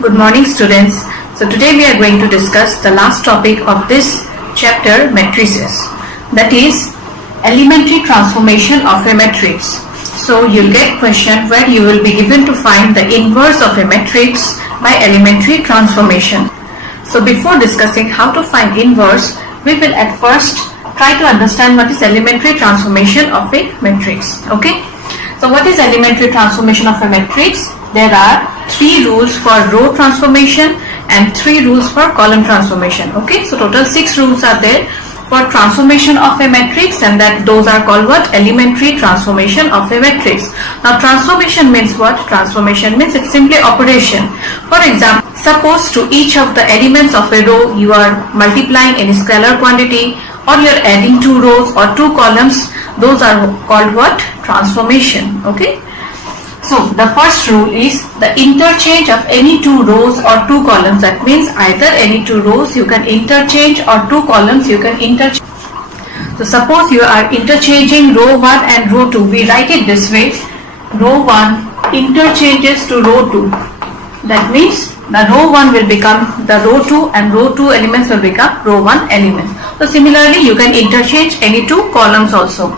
Good morning, students. So today we are going to discuss the last topic of this chapter, matrices, that is elementary transformation of a matrix. So you'll get question where you will be given to find the inverse of a matrix by elementary transformation. So before discussing how to find inverse, we will at first try to understand what is elementary transformation of a matrix. Okay. So what is elementary transformation of a matrix? There are 3 rules for row transformation and 3 rules for column transformation. Okay, so total 6 rules are there for transformation of a matrix, and that those are called what? Elementary transformation of a matrix. Now transformation means what? Transformation means it's simply operation. For example, suppose to each of the elements of a row you are multiplying any scalar quantity, or you are adding 2 rows or 2 columns. Those are called what? Transformation. Okay. So the first rule is the interchange of any 2 rows or 2 columns. That means either any 2 rows you can interchange or 2 columns you can interchange. So suppose you are interchanging row 1 and row 2. We write it this way. Row 1 interchanges to row 2. That means the row 1 will become the row 2 and row 2 elements will become row 1 element. So similarly you can interchange any 2 columns also.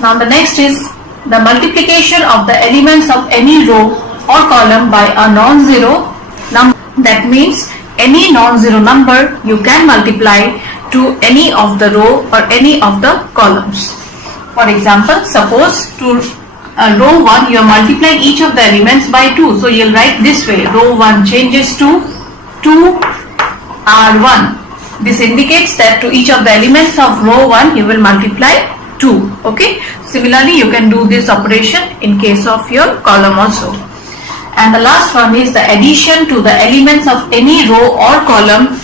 Now the next is the multiplication of the elements of any row or column by a non-zero number. That means any non-zero number you can multiply to any of the row or any of the columns. For example, suppose to row 1 you are multiplying each of the elements by 2. So you will write this way. Row 1 changes to 2R1. This indicates that to each of the elements of row 1 you will multiply 2. Okay. Similarly, you can do this operation in case of your column also. And the last one is the addition to the elements of any row or column,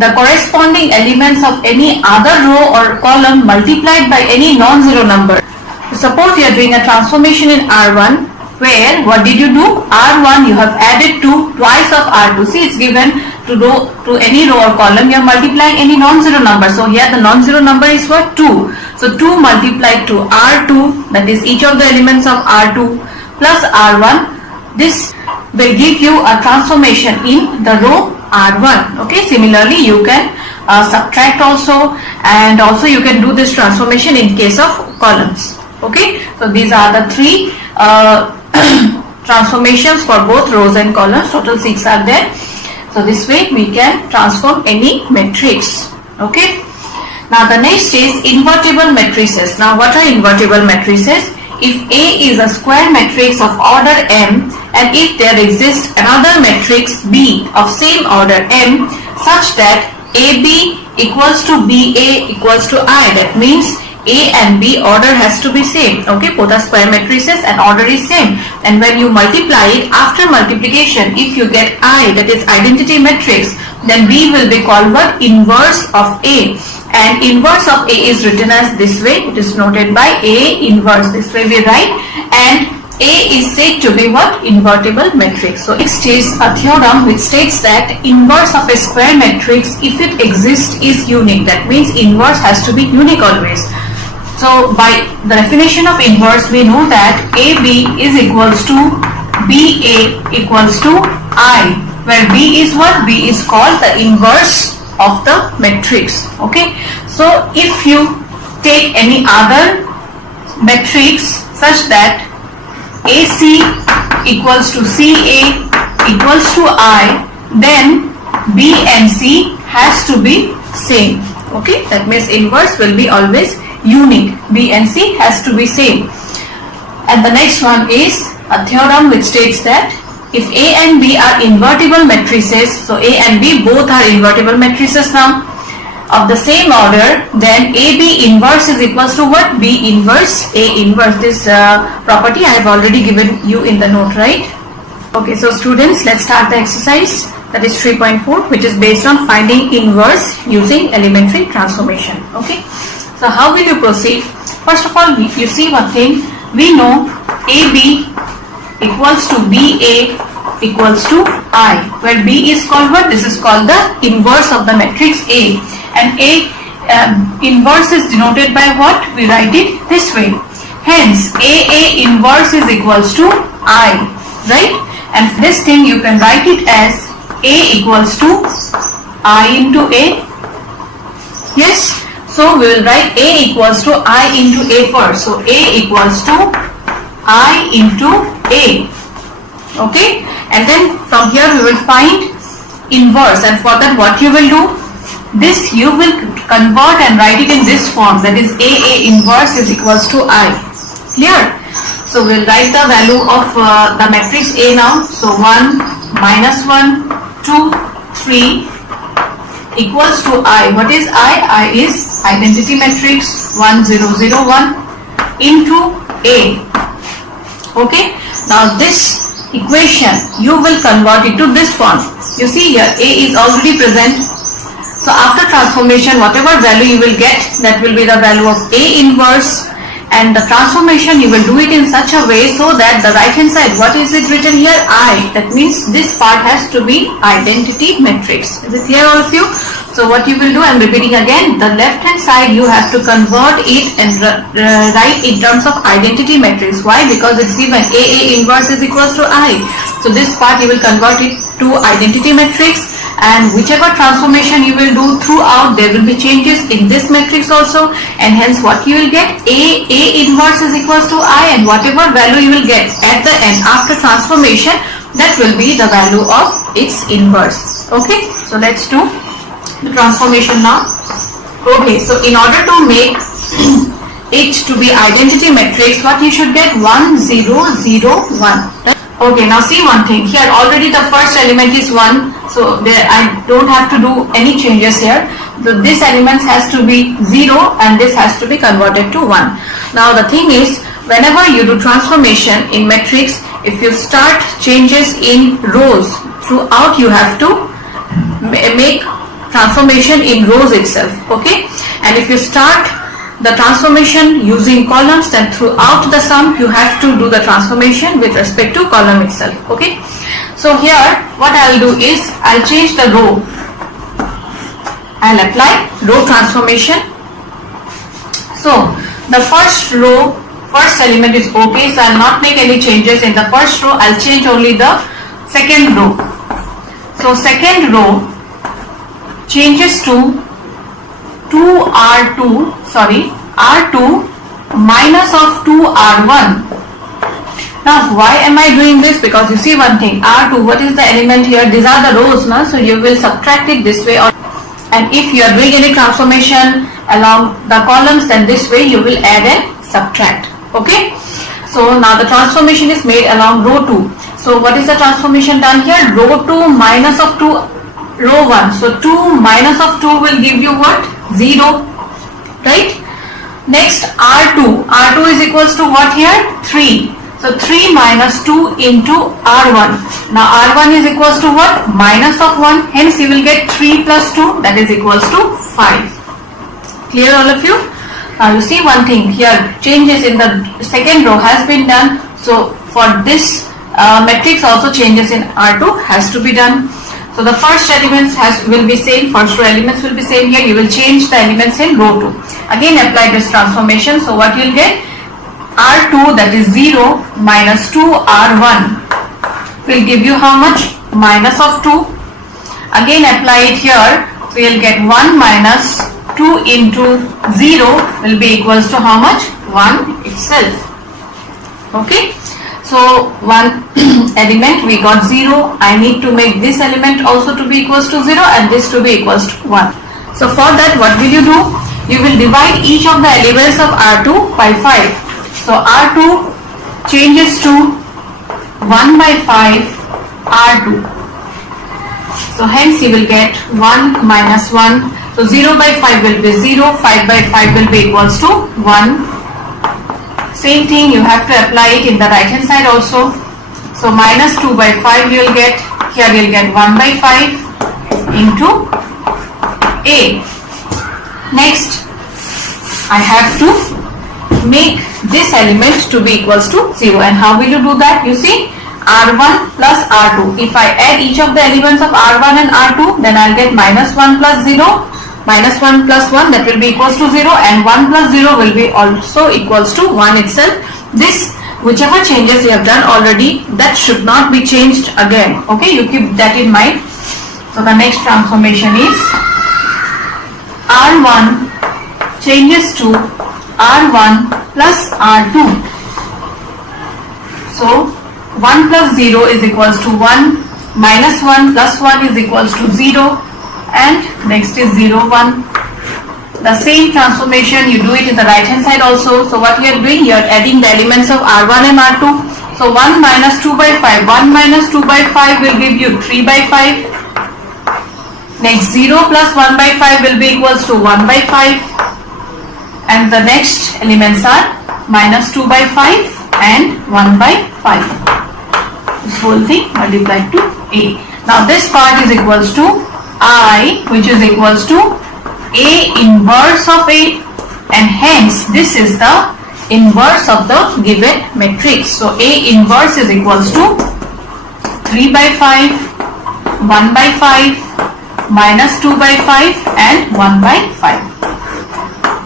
the corresponding elements of any other row or column multiplied by any non-zero number. So suppose you are doing a transformation in R1, where what did you do? R1 you have added to twice of R2. See, it's given to any row or column you are multiplying any non-zero number. So here the non-zero number is what? 2. So 2 multiplied to R2, that is each of the elements of R2 plus R1. This will give you a transformation in the row R1. Okay. Similarly, you can subtract also, and also you can do this transformation in case of columns. Okay. So these are the 3 transformations for both rows and columns. Total 6 are there. So this way we can transform any matrix. Okay. Now the next is invertible matrices. Now what are invertible matrices? If A is a square matrix of order M, and if there exists another matrix B of same order M such that AB equals to BA equals to I, that means A and B order has to be same. Okay, both are square matrices and order is same. And when you multiply it, after multiplication, if you get I, that is identity matrix, then B will be called what? Inverse of A. And inverse of A is written as this way. It is noted by A inverse. This way we write. And A is said to be what? Invertible matrix. So next is a theorem which states that inverse of a square matrix, if it exists, is unique. That means inverse has to be unique always. So by the definition of inverse, we know that AB is equals to BA equals to I, where B is what? B is called the inverse of the matrix. Okay. So if you take any other matrix such that AC equals to CA equals to I, then B and C has to be same. Okay. That means inverse will be always unique. B and C has to be same. And the next one is a theorem which states that if A and B are invertible matrices, so A and B both are invertible matrices now of the same order, then AB inverse is equals to what? B inverse A inverse. This property I have already given you in the note, right? Okay, so students, let's start the exercise, that is 3.4, which is based on finding inverse using elementary transformation. Okay, so how will you proceed? First of all, you see one thing. We know AB equals to BA equals to I, where B is called what? This is called the inverse of the matrix A, and A inverse is denoted by what? We write it this way. Hence AA inverse is equals to I, right? and this thing you can write it as A equals to I into A. Yes, so we will write A equals to I into A first. So A equals to I into A. Okay, and then from here we will find inverse, and for that what you will do, this you will convert and write it in this form, that is A inverse is equals to I. Clear? So we will write the value of the matrix A now. So 1, minus 1, 2, 3 equals to I. What is I? I is identity matrix 1, 0, 0, 1 into A. Okay. Now this equation you will convert it to this form. You see here A is already present. So after transformation, whatever value you will get, that will be the value of A inverse, and the transformation you will do it in such a way so that the right hand side, what is it written here? I. That means this part has to be identity matrix. Is it clear all of you? So what you will do, I am repeating again, the left hand side you have to convert it and write in terms of identity matrix. Why? Because it's given A inverse is equals to I. So this part you will convert it to identity matrix, and whichever transformation you will do throughout, there will be changes in this matrix also, and hence what you will get, A inverse is equals to I, and whatever value you will get at the end after transformation, that will be the value of its inverse. Okay, so let's do the transformation now. Okay, so in order to make it to be identity matrix, what you should get? 1, 0, 0, 1. Okay, now see one thing here, already the first element is 1, so there I don't have to do any changes here. So this element has to be 0 and this has to be converted to 1. Now the thing is, whenever you do transformation in matrix, if you start changes in rows, throughout you have to make transformation in rows itself. Okay, and if you start the transformation using columns, then throughout the sum you have to do the transformation with respect to column itself. Okay, so here what I'll do is I'll change the row. I'll apply row transformation. So the first row, first element is okay, so I'll not make any changes in the first row. I'll change only the second row. So second row changes to R2 minus of 2R1. Now why am I doing this? Because you see one thing, R2, what is the element here? These are the rows, no? So you will subtract it this way, and if you are doing any transformation along the columns, then this way you will add and subtract. Okay, so now the transformation is made along row 2. So what is the transformation done here? Row 2 minus of 2 row 1. So 2 minus of 2 will give you what? 0, right? Next R2. R2 is equals to what here? 3. So 3 minus 2 into R1. Now R1 is equals to what? Minus of 1. Hence you will get 3 plus 2, that is equals to 5. Clear all of you? Now you see one thing here, changes in the second row has been done. So for this matrix also changes in R2 has to be done. So the first elements will be same, first row elements will be same. Here you will change the elements in row 2. Again apply this transformation. So what you will get? R2, that is 0 minus 2R1 will give you how much? Minus of 2. Again apply it here. So you will get 1 minus 2 into 0 will be equals to how much? 1 itself. Okay. So one element we got 0. I need to make this element also to be equals to 0 and this to be equals to 1. So for that what will you do? You will divide each of the elements of R2 by 5. So R2 changes to 1 by 5 R2. So hence you will get 1 minus 1. So 0 by 5 will be 0. 5 by 5 will be equals to 1. Same thing you have to apply it in the right hand side also. So minus 2 by 5 you will get, here you will get 1 by 5 into A. Next I have to make this element to be equals to 0. And how will you do that? You see, R1 plus R2. If I add each of the elements of R1 and R2, then I'll get minus 1 plus 0. Minus 1 plus 1, that will be equals to 0, and 1 plus 0 will be also equals to 1 itself. This whichever changes you have done already, that should not be changed again. Okay, you keep that in mind. So the next transformation is R1 changes to R1 plus R2. So 1 plus 0 is equals to 1, minus 1 plus 1 is equals to 0, and next is 0, 1. The same transformation you do it in the right hand side also. So what you are doing, you are adding the elements of R1 and R2. So 1 minus 2 by 5, 1 minus 2 by 5 will give you 3 by 5. Next 0 plus 1 by 5 will be equals to 1 by 5. And the next elements are minus 2 by 5 and 1 by 5. This whole thing multiplied to A. Now this part is equals to I, which is equals to A inverse of A, and hence this is the inverse of the given matrix. So A inverse is equals to 3 by 5, 1 by 5, minus 2 by 5 and 1 by 5.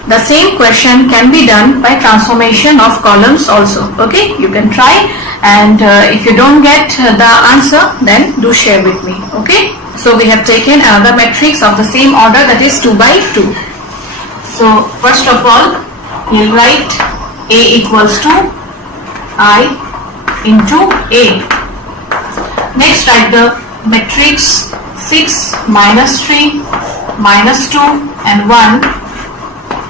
The same question can be done by transformation of columns also. Okay, you can try, and if you don't get the answer, then do share with me. Okay. So we have taken another matrix of the same order, that is 2 by 2. So first of all, we'll write A equals to I into A. Next write the matrix 6 minus 3 minus 2 and 1.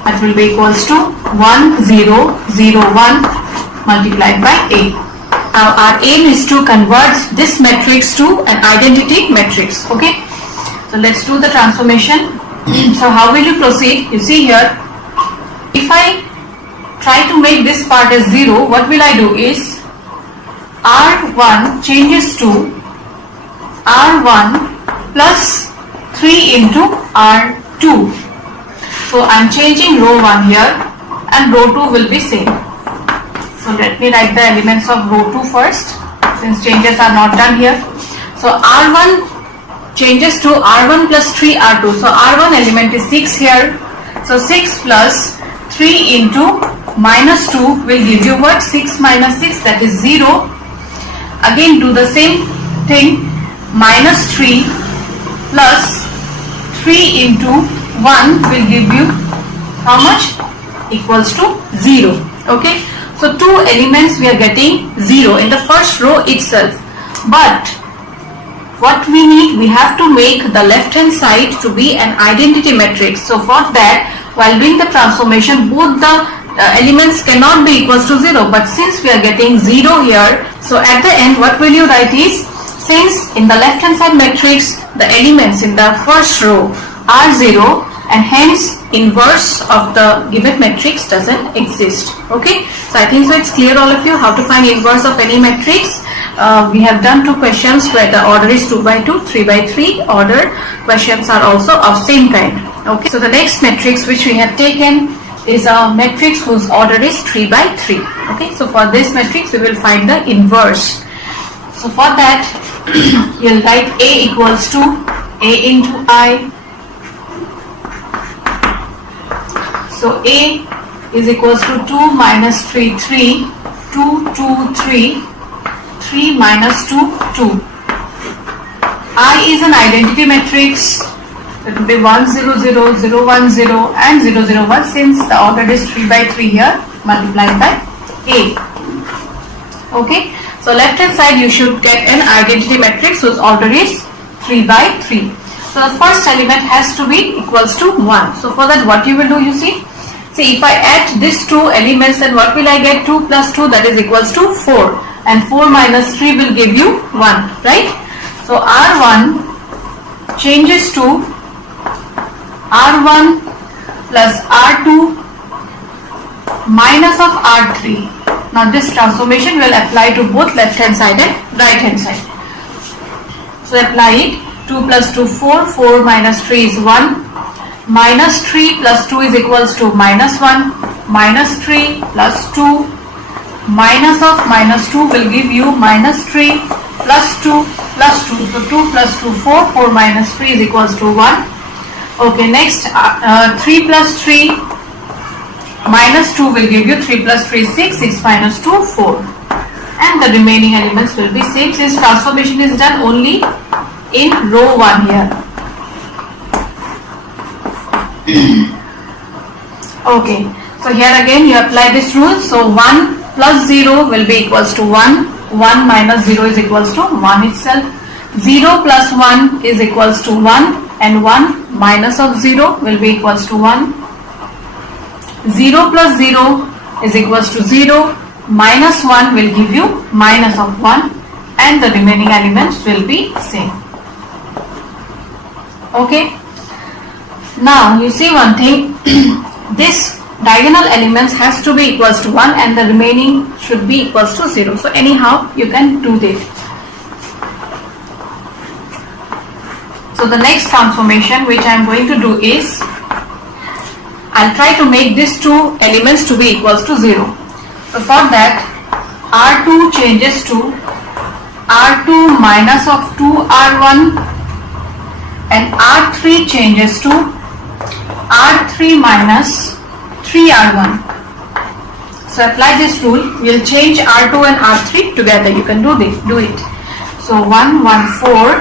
That will be equals to 1 0 0 1 multiplied by A. Now our aim is to convert this matrix to an identity matrix. Okay, so let's do the transformation. So how will you proceed? You see here, if I try to make this part as 0, what will I do is R1 changes to R1 plus 3 into R2. So I am changing row 1 here and row 2 will be same. So let me write the elements of row 2 first, since changes are not done here. So R1 changes to R1 plus 3 R2. So R1 element is 6 here. So 6 plus 3 into minus 2 will give you what? 6 minus 6, that is 0. Again do the same thing. Minus 3 plus 3 into 1 will give you how much? Equals to 0. Okay. So two elements we are getting 0 in the first row itself. But what we need, we have to make the left hand side to be an identity matrix. So for that, while doing the transformation, both the elements cannot be equals to 0. But since we are getting 0 here, so at the end what will you write is, since in the left hand side matrix the elements in the first row are 0, and hence inverse of the given matrix doesn't exist. Okay, so I think so it's clear all of you how to find inverse of any matrix. We have done two questions where the order is 2 by 2, 3 by 3. Order questions are also of same kind. Okay, so the next matrix which we have taken is a matrix whose order is 3 by 3. Okay, so for this matrix we will find the inverse. So for that you'll write A equals to A into I. So A is equals to 2 minus 3, 3, 2, 2, 3, 3 minus 2, 2. I is an identity matrix. It will be 1, 0, 0, 0, 1, 0 and 0, 0, 1, since the order is 3 by 3 here multiplied by A. Okay. So left hand side you should get an identity matrix whose order is 3 by 3. So the first element has to be equals to 1. So for that what you will do, you see if I add these two elements, then what will I get? 2 plus 2, that is equals to 4, and 4 minus 3 will give you 1, right? So R1 changes to R1 plus R2 minus of R3. Now this transformation will apply to both left hand side and right hand side. So apply it. 2 plus 2, 4, 4 minus 3 is 1, minus 3 plus 2 is equals to minus 1, minus 3 plus 2, minus of minus 2 will give you minus 3 plus 2 plus 2. So 2 plus 2, 4, 4 minus 3 is equals to 1. Okay, next 3 plus 3 minus 2 will give you 3 plus 3 is 6, 6 minus 2, 4. and the remaining elements will be same, since transformation is done only in row 1 here. Okay, so here again you apply this rule. So 1 plus 0 will be equals to 1, 1 minus 0 is equals to 1 itself, 0 plus 1 is equals to 1, and 1 minus of 0 will be equals to 1, 0 plus 0 is equals to 0, minus 1 will give you minus of 1, and the remaining elements will be same. Okay, now you see one thing, this diagonal elements has to be equals to 1 and the remaining should be equals to 0. So anyhow you can do this. So the next transformation which I am going to do is, I'll try to make these two elements to be equals to 0. So for that, R2 changes to R2 minus of 2R1 and R3 changes to R3 minus 3R1. So apply this rule, we'll change R2 and R3 together. You can do it. So 1, 1, 4,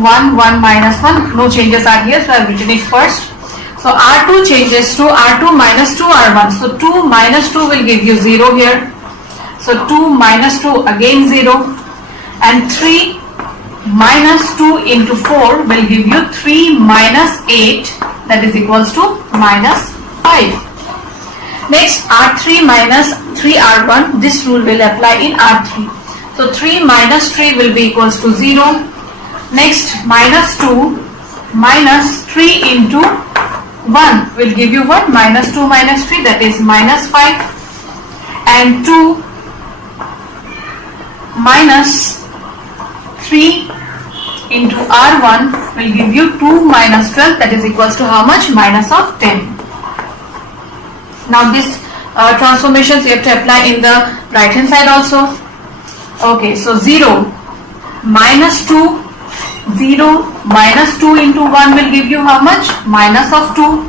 1, 1 minus 1, no changes are here, so I've written it first. So R2 changes to R2 minus 2R1. So 2 minus 2 will give you 0 here. So 2 minus 2 again 0. And 3 minus 2 into 4 will give you 3 minus 8, that is equals to minus 5. Next, R3 minus 3R1, this rule will apply in R3. So 3 minus 3 will be equals to 0. Next, minus 2 minus 3 into 1 will give you what? Minus 2 minus 3, that is minus 5. And 2 minus 3 into R1 will give you 2 minus 12, that is equals to how much? Minus of 10. Now this transformations you have to apply in the right hand side also. Okay, so 0 minus 2, 0 minus 2 into 1 will give you how much? Minus of 2.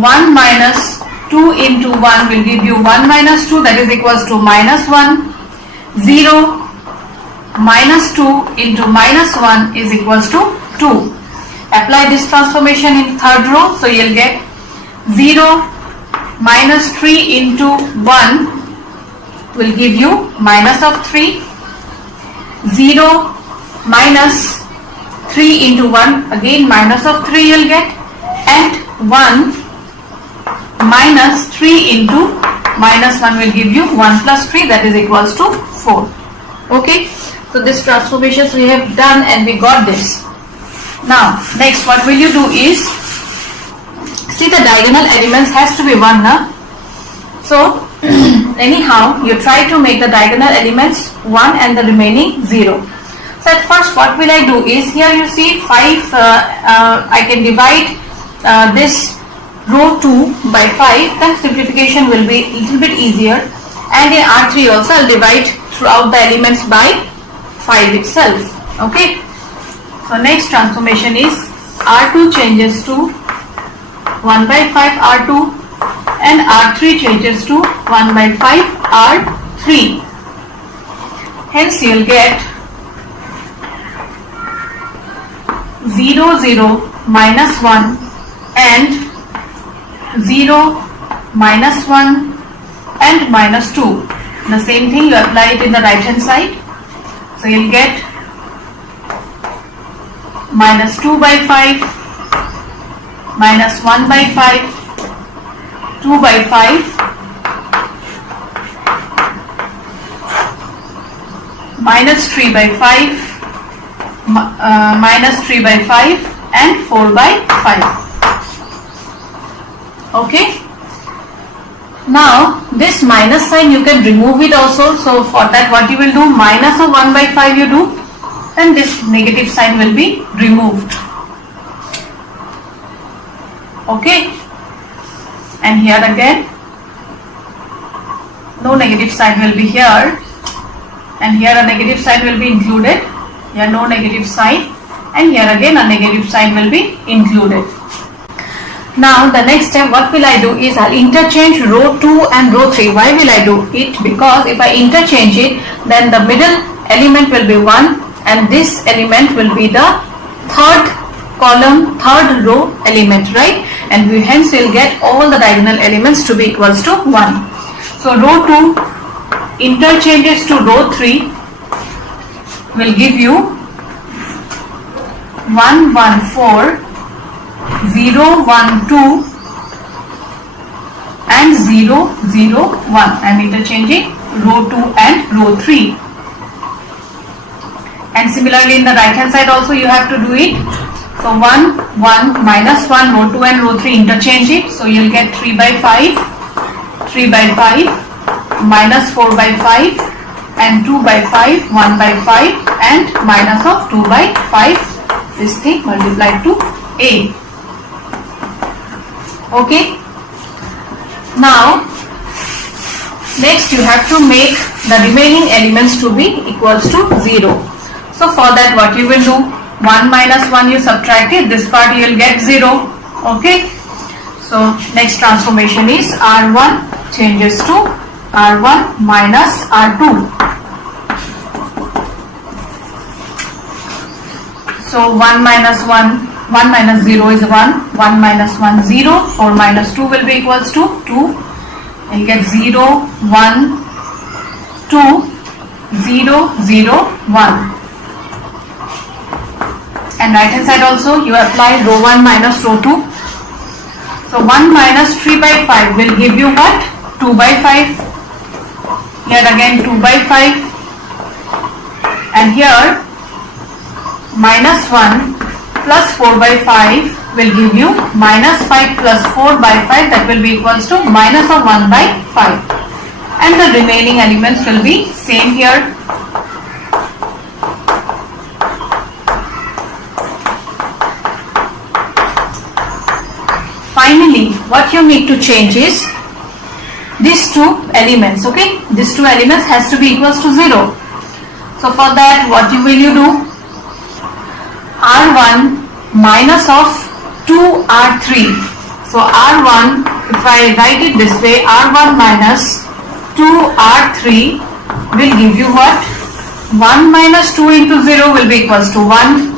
1 minus 2 into 1 will give you 1 minus 2, that is equals to minus 1. 0 minus 2 into minus 1 is equals to 2. Apply this transformation in third row, so you'll get 0 minus 3 into 1 will give you minus of 3. 0 minus 3 into 1, again minus of 3 you'll get, and 1 minus 3 into minus 1 will give you 1 plus 3, that is equals to 4. Okay, so this transformations we have done and we got this. Now next what will you do is, see the diagonal elements has to be 1 now. So anyhow you try to make the diagonal elements 1 and the remaining 0. So at first what will I do is, here you see 5, I can divide this row 2 by 5, then simplification will be a little bit easier, and in R3 also I'll divide throughout the elements by 5 itself. Okay, so next transformation is R2 changes to 1 by 5 R2 and R3 changes to 1 by 5 R3. Hence you'll get 0, 0, minus 1 and 0, minus 1 and minus 2. The same thing you apply it in the right hand side. So you'll get minus 2 by 5, minus 1 by 5, 2 by 5, minus 3 by 5, minus 3 by 5 and 4 by 5. Okay. Now this minus sign you can remove it also. So for that what you will do, minus of 1 by 5 you do, and this negative sign will be removed. Okay. And here again no negative sign will be here, and here a negative sign will be included. Here no negative sign, and here again a negative sign will be included. Now the next step, what will I do is I'll interchange row 2 and row 3. Why will I do it? Because if I interchange it, then the middle element will be 1 and this element will be the third column, third row element, right? And we hence will get all the diagonal elements to be equals to 1. So row 2 interchanges to row 3 will give you 1 1 4 0 1 2 and 0 0 1. I am interchanging row 2 and row 3. And similarly in the right hand side also you have to do it. So 1 1 minus 1, row 2 and row 3 interchange it. So you will get 3 by 5, 3 by 5, minus 4 by 5 and 2 by 5, 1 by 5 and minus of 2 by 5. This thing multiplied to A. Okay. Now next you have to make the remaining elements to be equals to 0. So for that what you will do? 1 minus 1 you subtract it, this part you will get 0. Okay. So next transformation is R1 changes to R1 minus R2. So 1 minus 1, 1 minus 0 is 1, 1 minus 1 0, 4 minus 2 will be equals to 2. You get 0, 1, 2, 0, 0, 1. And right hand side also you apply row 1 minus row 2. So 1 minus 3 by 5 will give you what? 2 by 5. Here again 2 by 5. And here minus 1 plus 4 by 5 will give you minus 5 plus 4 by 5, that will be equals to minus of 1 by 5. And the remaining elements will be same here. Finally, what you need to change is these two elements, okay? These two elements has to be equals to 0. So for that, what will you do? R1 minus of 2R3. So R1, if I write it this way, R1 minus 2R3 will give you what? 1 minus 2 into 0 will be equals to 1.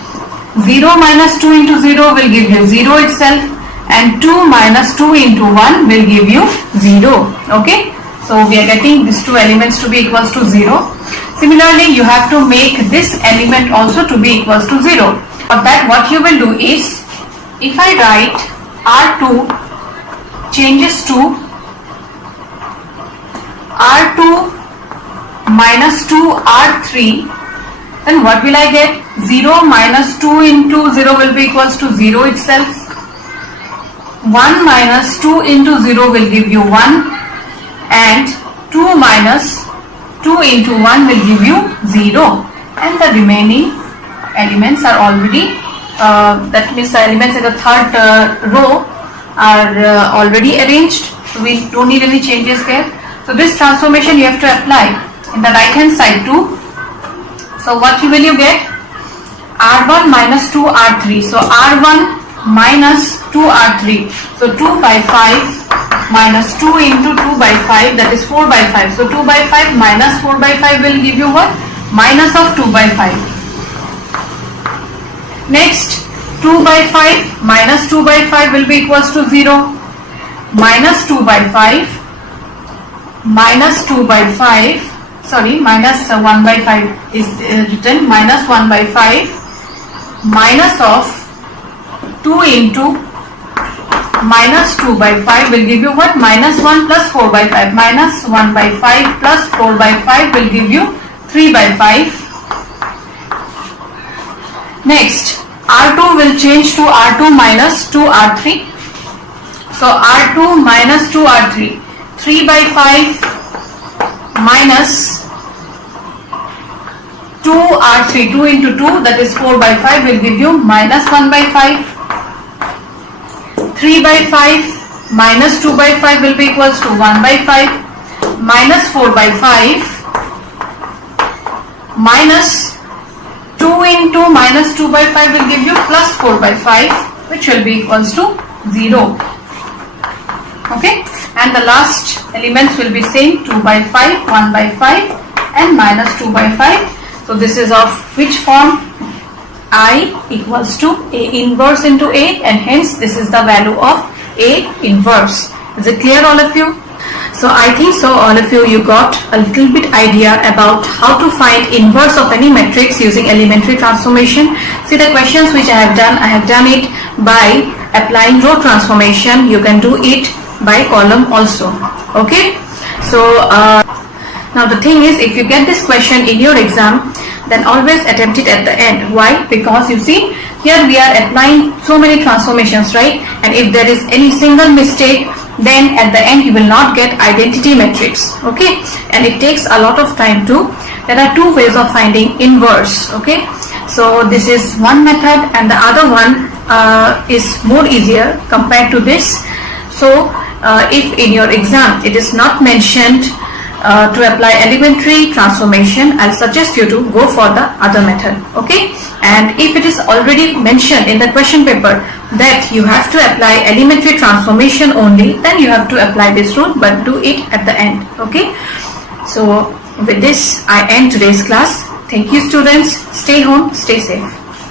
0 minus 2 into 0 will give you 0 itself. And 2 minus 2 into 1 will give you 0. Okay. So we are getting these two elements to be equals to 0. Similarly, you have to make this element also to be equals to 0. For that, what you will do is, if I write R2 changes to R2 minus 2R3, then what will I get? 0 minus 2 into 0 will be equals to 0 itself. 1 minus 2 into 0 will give you 1, and 2 minus 2 into 1 will give you 0, and the remaining elements are already, that means the elements in the third row are already arranged, so we don't need any changes there. So this transformation you have to apply in the right hand side too. So what will you get? R1 minus 2R3. So R1 minus 2R3. So 2 by 5 minus 2 into 2 by 5, that is 4 by 5. So 2 by 5 minus 4 by 5 will give you what? Minus of 2 by 5. Next, 2 by 5 minus 2 by 5 will be equals to 0. Minus 2 by 5 minus 2 by 5, sorry, minus 1 by 5 is written, minus 1 by 5 minus of 2 into minus 2 by 5 will give you what? Minus 1 plus 4 by 5. Minus 1 by 5 plus 4 by 5 will give you 3 by 5. Next, R2 will change to R2 minus 2R3. So R2 minus 2R3. 3 by 5 minus 2R3. 2 into 2, that is 4 by 5 will give you minus 1 by 5. 3 by 5 minus 2 by 5 will be equals to 1 by 5, minus 4 by 5 minus 2 into minus 2 by 5 will give you plus 4 by 5, which will be equals to 0. Okay, and the last elements will be same, 2 by 5, 1 by 5 and minus 2 by 5. So this is of which form? I equals to A inverse into A, and hence this is the value of A inverse. Is it clear, all of you? So I think so all of you got a little bit idea about how to find inverse of any matrix using elementary transformation. See the questions which I have done it by applying row transformation. You can do it by column also. Okay, so now the thing is, if you get this question in your exam, then always attempt it at the end. Why? Because you see here we are applying so many transformations, right? And if there is any single mistake, then at the end you will not get identity matrix. Okay, and it takes a lot of time too. There are two ways of finding inverse. Okay, so this is one method and the other one is more easier compared to this. So if in your exam it is not mentioned to apply elementary transformation, I'll suggest you to go for the other method. Okay, and if it is already mentioned in the question paper that you have to apply elementary transformation only, then you have to apply this rule, but do it at the end. Okay, so with this I end today's class. Thank you students. Stay home, stay safe.